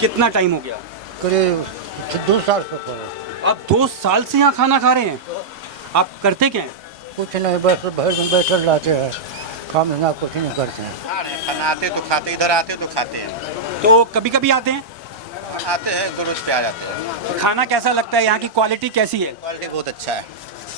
कितना टाइम हो गया? करीब 2 साल से पड़ा। आप 2 साल से यहाँ खाना खा रहे हैं? आप करते क्या हैं? कुछ नहीं, बस भर दिन बैठे रहते हैं, काम धंधा कुछ नहीं करते हैं। खाना आते तो खाते, इधर आते तो खाते हैं। तो कभी कभी आते हैं? आते हैं, 2 रोज पे आ जाते हैं। खाना कैसा लगता है? यहाँ की क्वालिटी कैसी है? क्वालिटी बहुत अच्छा है।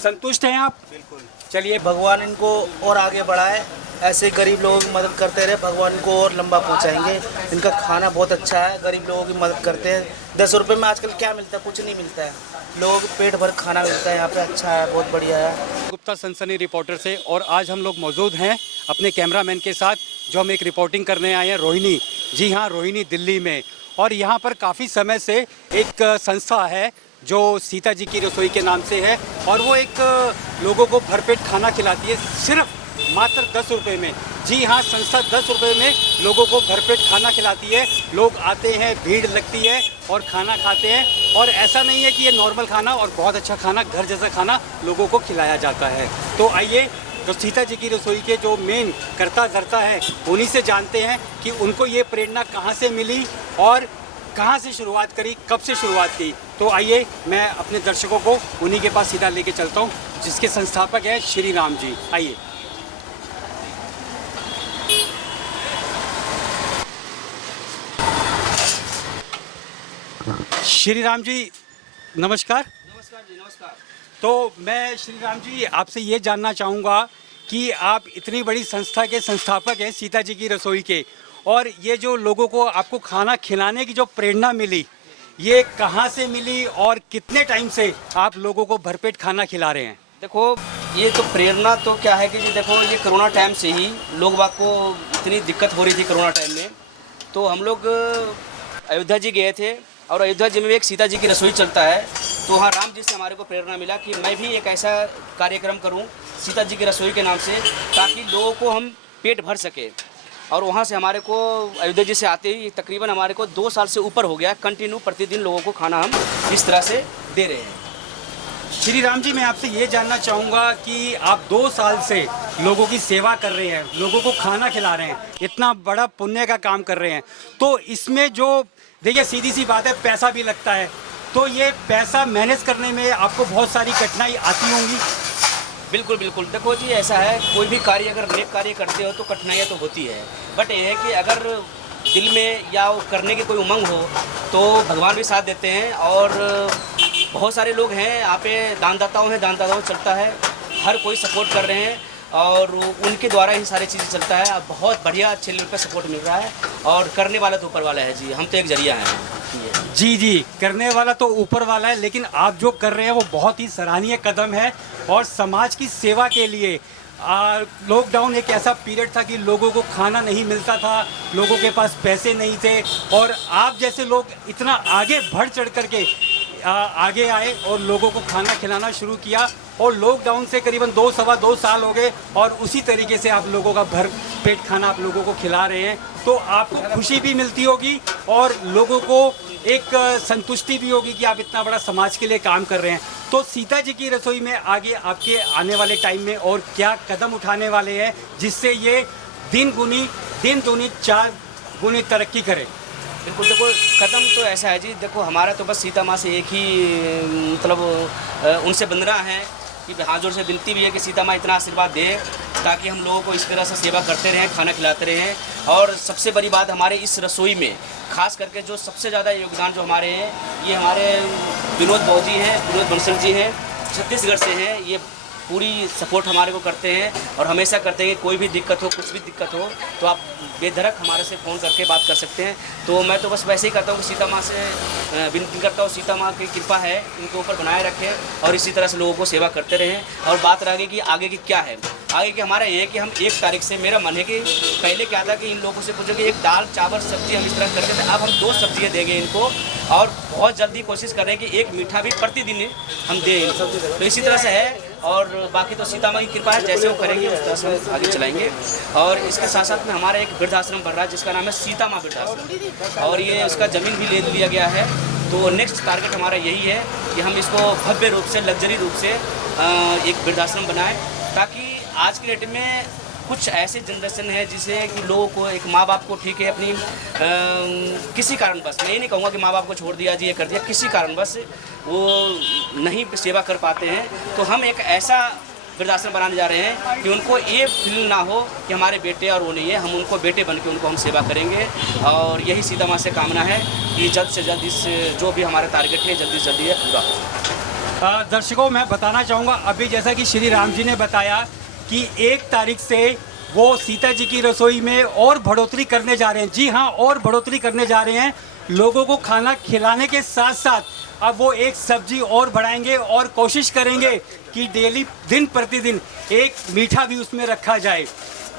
संतुष्ट हैं आप? बिल्कुल। चलिए, भगवान इनको और आगे बढ़ाए, ऐसे गरीब लोगों की मदद करते रहे, भगवान इनको और लंबा पहुंचाएंगे। इनका खाना बहुत अच्छा है, गरीब लोगों की मदद करते हैं। 10 रुपये में आजकल क्या मिलता है? कुछ नहीं मिलता है। लोगों को पेट भर खाना मिलता है यहाँ पे, अच्छा है, बहुत बढ़िया है। गुप्ता सनसनी रिपोर्टर से, और आज हम लोग मौजूद हैं अपने कैमरामैन के साथ, जो हम एक रिपोर्टिंग करने आए हैं रोहिणी। जी हाँ, रोहिणी दिल्ली में। और यहाँ पर काफ़ी समय से एक संस्था है जो सीता जी की रसोई के नाम से है, और वो एक लोगों को भरपेट खाना खिलाती है, सिर्फ मात्र 10 रुपये में। जी हाँ, संस्था 10 रुपये में लोगों को भरपेट खाना खिलाती है। लोग आते हैं, भीड़ लगती है और खाना खाते हैं। और ऐसा नहीं है कि ये नॉर्मल खाना और बहुत अच्छा खाना, घर जैसा खाना लोगों को खिलाया जाता है। तो आइए, जो सीता जी की रसोई के जो मेन करता धरता है, उन्हीं से जानते हैं कि उनको ये प्रेरणा कहाँ से मिली और कहाँ से शुरुआत करी, कब से शुरुआत की। तो आइए, मैं अपने दर्शकों को उन्हीं के पास सीधा लेके चलता हूँ, जिसके संस्थापक हैं श्री राम जी। आइए। श्री राम जी, नमस्कार। नमस्कार जी, नमस्कार। तो मैं श्री राम जी आपसे ये जानना चाहूँगा कि आप इतनी बड़ी संस्था के संस्थापक हैं, सीता जी की रसोई के, और ये जो लोगों को आपको खाना खिलाने की जो प्रेरणा मिली, ये कहाँ से मिली और कितने टाइम से आप लोगों को भरपेट खाना खिला रहे हैं? देखो, ये तो प्रेरणा तो क्या है कि जी देखो, ये कोरोना टाइम से ही लोग बाग को इतनी दिक्कत हो रही थी कोरोना टाइम में। तो हम लोग अयोध्या जी गए थे, और अयोध्या जी में एक सीता जी की रसोई चलता है। तो वहाँ राम जी से हमारे को प्रेरणा मिला कि मैं भी एक ऐसा कार्यक्रम करूँ सीता जी की रसोई के नाम से, ताकि लोगों को हम पेट भर सके। और वहाँ से हमारे को अयोध्या जी से आते ही तकरीबन हमारे को 2 साल से ऊपर हो गया, कंटिन्यू प्रतिदिन लोगों को खाना हम इस तरह से दे रहे हैं। श्री राम जी, मैं आपसे ये जानना चाहूँगा कि आप 2 साल से लोगों की सेवा कर रहे हैं, लोगों को खाना खिला रहे हैं, इतना बड़ा पुण्य का काम कर रहे हैं। तो इसमें जो देखिए, सीधी सी बात है, पैसा भी लगता है। तो ये पैसा मैनेज करने में आपको बहुत सारी कठिनाई आती होंगी। बिल्कुल बिल्कुल। देखो जी, ऐसा है, कोई भी कार्य अगर नेक कार्य करते हो तो कठिनाइयाँ तो होती है, बट ये है कि अगर दिल में या करने की कोई उमंग हो तो भगवान भी साथ देते हैं। और बहुत सारे लोग हैं यहाँ पे, दानदाताओं हैं, दानदाताओं चलता है, हर कोई सपोर्ट कर रहे हैं, और उनके द्वारा ही सारी चीज़ें चलता है। अब बहुत बढ़िया अच्छे लेवल पर सपोर्ट मिल रहा है, और करने वाला तो ऊपर वाला है जी, हम तो एक जरिया हैं। जी जी, करने वाला तो ऊपर वाला है, लेकिन आप जो कर रहे हैं वो बहुत ही सराहनीय कदम है। और समाज की सेवा के लिए, लॉकडाउन एक ऐसा पीरियड था कि लोगों को खाना नहीं मिलता था, लोगों के पास पैसे नहीं थे, और आप जैसे लोग इतना आगे बढ़ चढ़ करके आगे आए और लोगों को खाना खिलाना शुरू किया। और लॉकडाउन से करीबन 2-2.25 साल हो गए, और उसी तरीके से आप लोगों का भर पेट खाना आप लोगों को खिला रहे हैं। तो आपको खुशी भी मिलती होगी और लोगों को एक संतुष्टि भी होगी कि आप इतना बड़ा समाज के लिए काम कर रहे हैं। तो सीता जी की रसोई में आगे आपके आने वाले टाइम में और क्या कदम उठाने वाले हैं, जिससे ये दिन दूनी 4 गुनी तरक्की करे? बिल्कुल। देखो, कदम तो ऐसा है जी, देखो हमारा तो बस सीता माँ से एक ही मतलब उनसे वंदना है कि हाथ जोड़ से विनती भी है कि सीता माँ इतना आशीर्वाद दे, ताकि हम लोगों को इस तरह से सेवा करते रहें, खाना खिलाते रहें। और सबसे बड़ी बात, हमारे इस रसोई में खास करके जो सबसे ज़्यादा योगदान जो हमारे हैं, ये हमारे विनोद बाबू जी हैं, विनोद बंसल जी हैं, छत्तीसगढ़ से हैं। ये पूरी सपोर्ट हमारे को करते हैं और हमेशा करते हैं कि कोई भी दिक्कत हो, कुछ भी दिक्कत हो तो आप बेधड़क हमारे से फ़ोन करके बात कर सकते हैं। तो मैं तो बस वैसे ही करता हूँ कि सीता माँ से विनती करता हूँ, सीता माँ की कृपा है इनके ऊपर बनाए रखें और इसी तरह से लोगों को सेवा करते रहें। और बात रह गई कि आगे की क्या है, आगे की हमारा ये है कि हम 1 तारीख से, मेरा मन है कि पहले क्या था कि इन लोगों से पूछो कि एक दाल चावल सब्जी हम इस तरह करते थे, अब हम 2 सब्जियाँ देंगे इनको, और बहुत जल्दी कोशिश कर रहे हैं कि 1 मीठा भी प्रतिदिन हम दें इनको। तो इसी तरह से है, और बाकी तो सीता माँ की कृपा है, जैसे वो करेंगे उस तरह से हम आगे चलाएंगे। और इसके साथ साथ में हमारा एक वृद्धाश्रम बन रहा है जिसका नाम है सीता माँ वृद्धाश्रम, और ये उसका ज़मीन भी ले लिया गया है। तो नेक्स्ट टारगेट हमारा यही है कि हम इसको भव्य रूप से, लग्जरी रूप से एक वृद्धाश्रम बनाएं, ताकि आज की डेट में कुछ ऐसे जनरेशन है जिसे कि लोगों को एक माँ बाप को ठीक है अपनी किसी कारणवश, मैं ये नहीं कहूँगा कि माँ बाप को छोड़ दिया जी ये कर दिया, किसी कारणवश वो नहीं सेवा कर पाते हैं, तो हम एक ऐसा वृद्धाश्रम बनाने जा रहे हैं कि उनको ये फील ना हो कि हमारे बेटे और वो नहीं है, हम उनको बेटे बन के उनको हम सेवा करेंगे। और यही सीता माँ से कामना है कि जल्द से जल्द इस जो भी हमारा टारगेट है जल्दी से जल्दी ये पूरा हो। दर्शकों, मैं बताना चाहूँगा अभी जैसा कि श्री राम जी ने बताया कि 1 तारीख से वो सीता जी की रसोई में और बढ़ोतरी करने जा रहे हैं। जी हाँ, और बढ़ोतरी करने जा रहे हैं। लोगों को खाना खिलाने के साथ साथ अब वो एक सब्जी और बढ़ाएंगे और कोशिश करेंगे कि डेली दिन प्रतिदिन एक मीठा भी उसमें रखा जाए।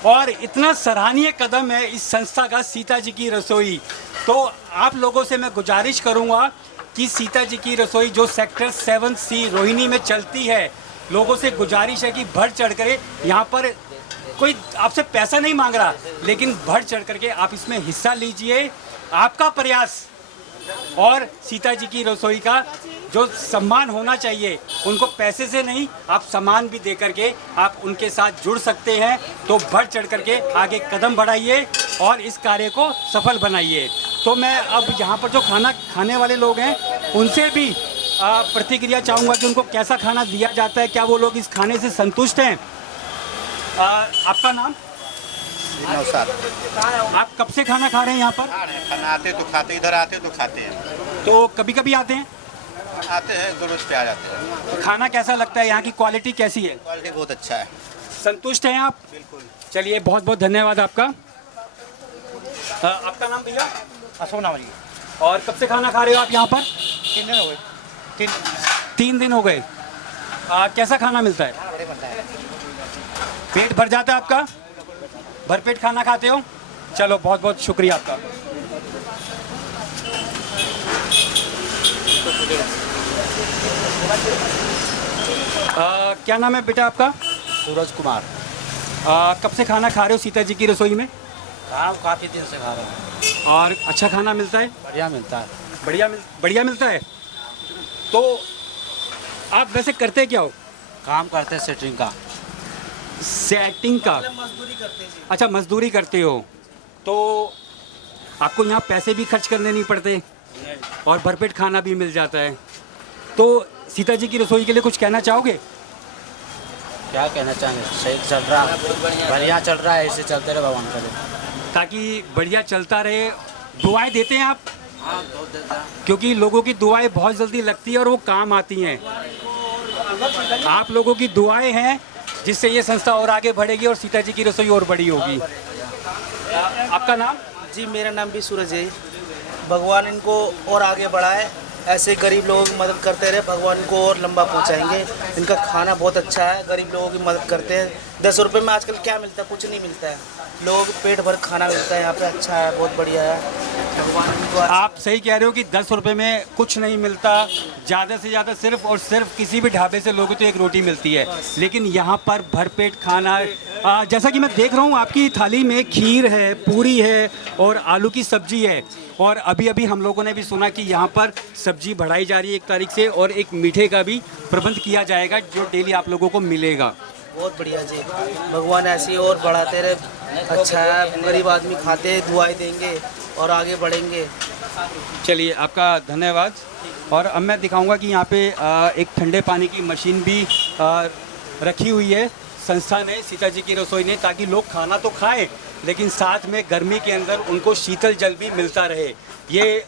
और इतना सराहनीय कदम है इस संस्था का, सीता जी की रसोई। तो आप लोगों से मैं गुजारिश करूंगा कि सीता जी की रसोई जो सेक्टर 7C रोहिणी में चलती है, लोगों से गुजारिश है कि बढ़ चढ़ कर यहाँ पर कोई आपसे पैसा नहीं मांग रहा, लेकिन बढ़ चढ़ करके आप इसमें हिस्सा लीजिए। आपका प्रयास और सीता जी की रसोई का जो सम्मान होना चाहिए, उनको पैसे से नहीं, आप सम्मान भी दे करके आप उनके साथ जुड़ सकते हैं। तो बढ़ चढ़ करके आगे कदम बढ़ाइए और इस कार्य को सफल बनाइए। तो मैं अब यहाँ पर जो खाना खाने वाले लोग हैं उनसे भी प्रतिक्रिया चाहूँगा कि उनको कैसा खाना दिया जाता है, क्या वो लोग इस खाने से संतुष्ट हैं। आपका नाम? नौशाद। आप कब से खाना खा रहे हैं यहाँ पर? खाना आते तो खाते, इधर आते तो खाते हैं। तो कभी कभी आते हैं? आते हैं, 2 रोज पे आ जाते हैं। खाना कैसा लगता है? यहाँ की क्वालिटी कैसी है? क्वालिटी बहुत अच्छा है। संतुष्ट हैं आप? बिल्कुल। चलिए, बहुत बहुत धन्यवाद आपका। आपका नाम भैया? अशोक नाम जी। और कब से खाना खा रहे हो आप यहाँ पर? 3 दिन हो गए। 3 दिन हो गए। कैसा खाना मिलता है? बड़े बनता है। पेट भर जाता है आपका? भरपेट खाना खाते हो? चलो, बहुत बहुत शुक्रिया आपका। क्या नाम है बेटा आपका? सूरज कुमार। कब से खाना खा रहे हो सीता जी की रसोई में? हाँ, काफ़ी दिन से खा रहे हैं। और अच्छा खाना मिलता है? बढ़िया मिलता है। बढ़िया मिलता है। तो आप वैसे करते क्या हो? काम करते हैं सेटरिंग का। सेटिंग का? मजदूरी करते हैं। अच्छा, मजदूरी करते हो। तो आपको यहाँ पैसे भी खर्च करने नहीं पड़ते और भरपेट खाना भी मिल जाता है। तो सीता जी की रसोई के लिए कुछ कहना चाहोगे? क्या कहना चाहेंगे, सही चल रहा है, बढ़िया चल रहा है, ऐसे चलते रहे भगवान करे। ताकि बढ़िया चलता रहे। दुआएं देते हैं आप? हाँ, बहुत देता है। क्योंकि लोगों की दुआएं बहुत जल्दी लगती है और वो काम आती हैं। आप लोगों की दुआएं हैं जिससे ये संस्था और आगे बढ़ेगी और सीता जी की रसोई और बड़ी होगी। आपका नाम? जी, मेरा नाम भी सूरज है। भगवान इनको और आगे बढ़ाए, ऐसे गरीब लोगों की मदद करते रहे, भगवान इनको और लंबा पहुंचाएंगे। इनका खाना बहुत अच्छा है, गरीब लोगों की मदद करते हैं। 10 रुपये में आजकल क्या मिलता है? कुछ नहीं मिलता है। लोगों को पेट भर खाना मिलता है यहाँ पे, अच्छा है, बहुत बढ़िया है। भगवान इनको आप सही कह रहे हो कि 10 रुपये में कुछ नहीं मिलता। ज़्यादा से ज़्यादा सिर्फ और सिर्फ किसी भी ढाबे से लोगों तो एक रोटी मिलती है, लेकिन यहाँ पर भरपेट खाना। जैसा कि मैं देख रहा हूँ आपकी थाली में खीर है, पूरी है और आलू की सब्जी है। और अभी अभी हम लोगों ने भी सुना कि यहाँ पर सब्जी बढ़ाई जा रही है 1 तारीख से और एक मीठे का भी प्रबंध किया जाएगा जो डेली आप लोगों को मिलेगा। बहुत बढ़िया जी, भगवान ऐसे ही और बढ़ाते रहे। अच्छा है, गरीब आदमी खाते दुआएं देंगे और आगे बढ़ेंगे। चलिए, आपका धन्यवाद। और अब मैं दिखाऊंगा कि यहाँ पे एक ठंडे पानी की मशीन भी रखी हुई है संस्था ने, सीता जी की रसोई ने, ताकि लोग खाना तो खाएं लेकिन साथ में गर्मी के अंदर उनको शीतल जल भी मिलता रहे। ये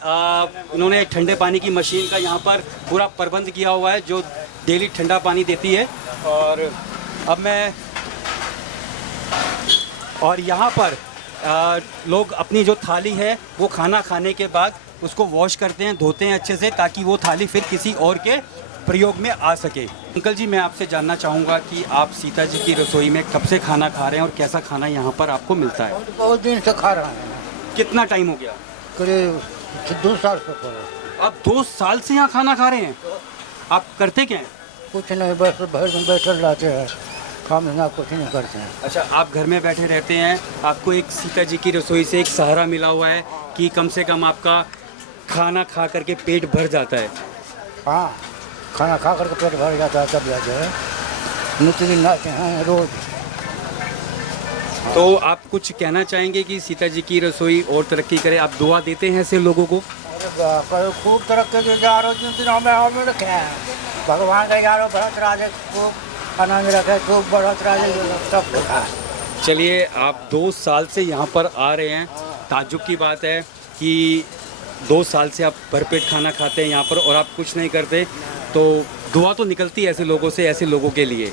उन्होंने ठंडे पानी की मशीन का यहाँ पर पूरा प्रबंध किया हुआ है जो डेली ठंडा पानी देती है। और यहाँ पर लोग अपनी जो थाली है वो खाना खाने के बाद उसको वॉश करते हैं, धोते हैं अच्छे से, ताकि वो थाली फिर किसी और के प्रयोग में आ सके। अंकल जी, मैं आपसे जानना चाहूँगा कि आप सीता जी की रसोई में कब से खाना खा रहे हैं और कैसा खाना यहाँ पर आपको मिलता है? बहुत दिन से खा रहा है। कितना टाइम हो गया? करीब 2 साल से खा रहा है। आप 2 साल से यहाँ खाना खा रहे हैं? आप करते क्या हैं? कुछ नहीं, बस भर दिन बैठे रहते हैं, काम धंधा कुछ नहीं करते हैं। अच्छा, आप घर में बैठे रहते हैं, आपको एक सीता जी की रसोई से एक सहारा मिला हुआ है कि कम से कम आपका खाना खा करके पेट भर जाता है। हाँ, खाना खा करके पेट भर जाता है, तब जाते हैं। नित्य दिन आते हैं रोज। तो आप कुछ कहना चाहेंगे कि सीता जी की रसोई और तरक्की करे, आप दुआ देते हैं ऐसे लोगों को? खूब तरक्की के जारो दिन हमें रखे हैं भगवान का यारो बढ़त राजे खूब आनंद रखे खूब बढ़त राजे सब रखा है। चलिए, आप 2 साल से यहाँ पर आ रहे हैं, ताज्जुब की बात है कि 2 साल से आप भरपेट खाना खाते हैं यहाँ पर और आप कुछ नहीं करते, तो दुआ तो निकलती है ऐसे लोगों से, ऐसे लोगों के लिए।